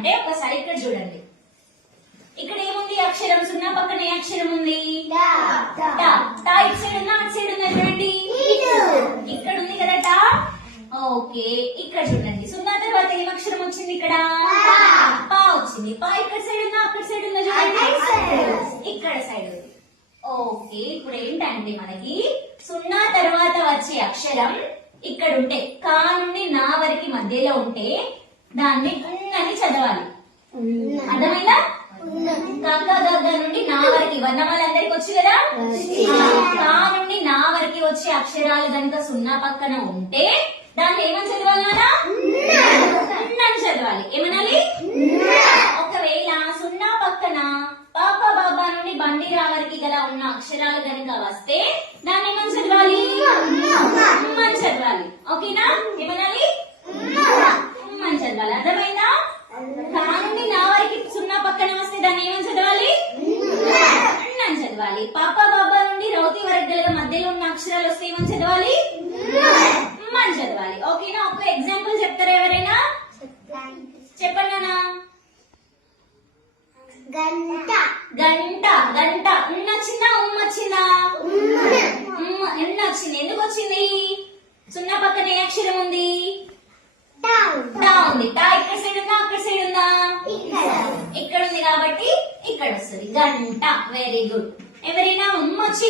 అంటే ఒకసారి ఇక్కడ చూడండి. ఇక్కడ ఏముంది అక్షరం? సున్నా పక్కన ఏ అక్షరం ఉంది? టా. ఇటు సైడ్ ఉందా అటు సైడ్ ఉందా చూడండి. ఇక్కడ ఉంది కదా టా. ఓకే, ఇక్కడ చూడండి. సున్నా తర్వాత ఏం అక్షరం వచ్చింది? ఇక్కడ పా వచ్చింది. పా ఇక్కడ సైడ్ ఉందా అక్కడ సైడ్ ఉందా చూడండి. ఇక్కడ సైడ్ ఉంది. ఓకే, ఇప్పుడు ఏంటంటే మనకి సున్నా తర్వాత వచ్చే అక్షరం ఇక్కడ ఉంటే కా నుండి నా వరకు మధ్యలో ఉంటే దాన్ని అని చదవాలి. అర్థమైందా? కాక గగ్గ నుండి నా వరకు వర్ణమాలందరికి వచ్చి కదా. కా నుండి నా వరకు వచ్చే అక్షరాలు కనుక సున్నా పక్కన ఉంటే దాన్ని ఏమని చదవాలి నానా? అని చదవాలి. ఏమనాలి? ఒకవేళ సున్నా పక్కన పాప బాబా నుండి బండిరా వరకు గల ఉన్న అక్షరాలు కనుక వస్తే దాన్ని ఏమని చదవాలి? అని చదవాలి. ఓకేనా? ఏమనాలి? అని చదవాలి. అర్థమైందా? కా నుండి నా వరకు సున్నా పక్కన వస్తే దాన్ని ఏమని చదవాలి? అని చదవాలి. పాప బాబా నుండి రౌతి వరకు గల మధ్యలో ఉన్న అక్షరాలు వస్తే ఏమని చదవాలి? అని చదవాలి. ఓకేనా? ఒక ఎగ్జాంపుల్ చెప్తారా ఎవరైనా? చెప్పండి నాన్న. గంట. గంట. గంట. వచ్చిందా? వచ్చిందా? ఎన్న వచ్చింది. ఎందుకు వచ్చింది? సున్నా పక్కన ఏ అక్షరం ఉంది? టా ఉంది. టా ఇక్కడ సైడ్ ఉందా అక్కడ సైడ్ ఉందా? ఇక్కడ ఉంది కాబట్టి ఇక్కడ వస్తుంది. గంట. Very good. ఎవరైనా వచ్చి